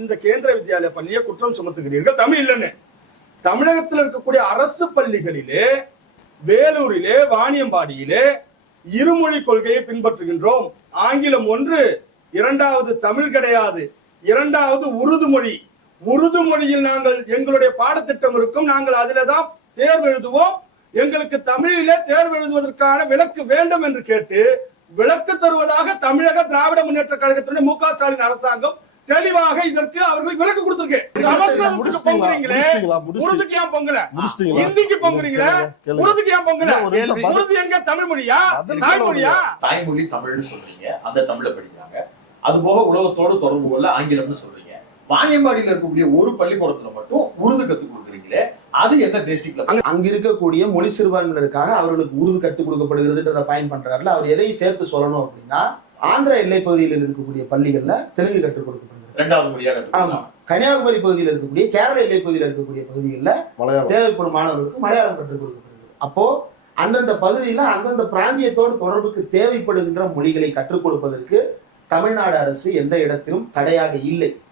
இந்த கேந்திர வித்யாலய பள்ளியை குற்றம் சுமத்துகிறீர்கள். தமிழ் இல்லைன்னு. தமிழகத்தில் இருக்கக்கூடிய அரசு பள்ளிகளிலே வேலூரிலே வாணியம்பாடியிலே இருமொழி கொள்கையை பின்பற்றுகின்றோம். ஆங்கிலம் ஒன்று இரண்டாவது தமிழ் கிடையாது. இரண்டாவது உருது மொழி. உருது மொழியில் நாங்கள் எங்களுடைய பாடத்திட்டம் இருக்கும். நாங்கள் அதில தான் தேர்வு எழுதுவோம். எங்களுக்கு தமிழிலே தேர்வு எழுதுவதற்கான விளக்கு வேண்டும் என்று கேட்டு விளக்கு தருவதாக தமிழக திராவிட முன்னேற்ற கழகத்தினுடைய மு க ஸ்டாலின் அரசாங்கம் தெளிவாக இதற்கு அவர்களுக்கு விலக்கு கொடுத்திருக்கு சமஸ்கிருதத்துக்கு? பொங்குறீங்களே? உருதுக்கு ஏன் பொங்கல? ஹிந்திக்கு பொங்குறீங்களே? கேளுங்க. உருதுக்கு ஏன் பொங்கல? உருது எங்க? தமிழ் மொழியா பதில் தாய்மொழியா? தாய்மொழி தமிழ்னு சொல்றீங்க. அந்த தமிழை படிக்கிறாங்க. அது போக உலகத்தோடு தொடர்பு கொள்ள ஆங்கிலம்னு சொல்றீங்க. வாணியம்பாடியில இருக்கக்கூடிய ஒரு பள்ளிக்கூடத்துல மட்டும் உருது கத்துக் கொடுக்குறீங்களே அது என்ன பேசிக்ல அங்க இருக்கக்கூடிய மொழி சிறுபான்மையினருக்காக அவர்களுக்கு உருது கற்றுக் கொடுக்கப்படுகிறதுன்றத பயன் பண்றாருல. அவர் எதை சேர்த்து சொல்லணும் அப்படின்னா ஆந்திர எல்லை பகுதியில் இருக்கக்கூடிய பள்ளிகள்ல தெலுங்கு கற்றுக் கொடுக்கப்படுகிறது. ரெண்டாவது மொழியா ஆமா. கன்னியாகுமரி பகுதியில் இருக்கக்கூடிய கேரள எல்லை பகுதியில் இருக்கக்கூடிய பகுதிகளில் மலையாளம். தேவைப்படும் மாணவர்களுக்கு மலையாளம் கற்றுக் கொடுக்கப்படுகிறது. அப்போ அந்தந்த பகுதியில அந்தந்த பிராந்தியத்தோடு தொடர்புக்கு தேவைப்படுகின்ற மொழிகளை கற்றுக் கொடுப்பதற்கு தமிழ்நாடு அரசு எந்த இடத்திலும் தடையாக இல்லை.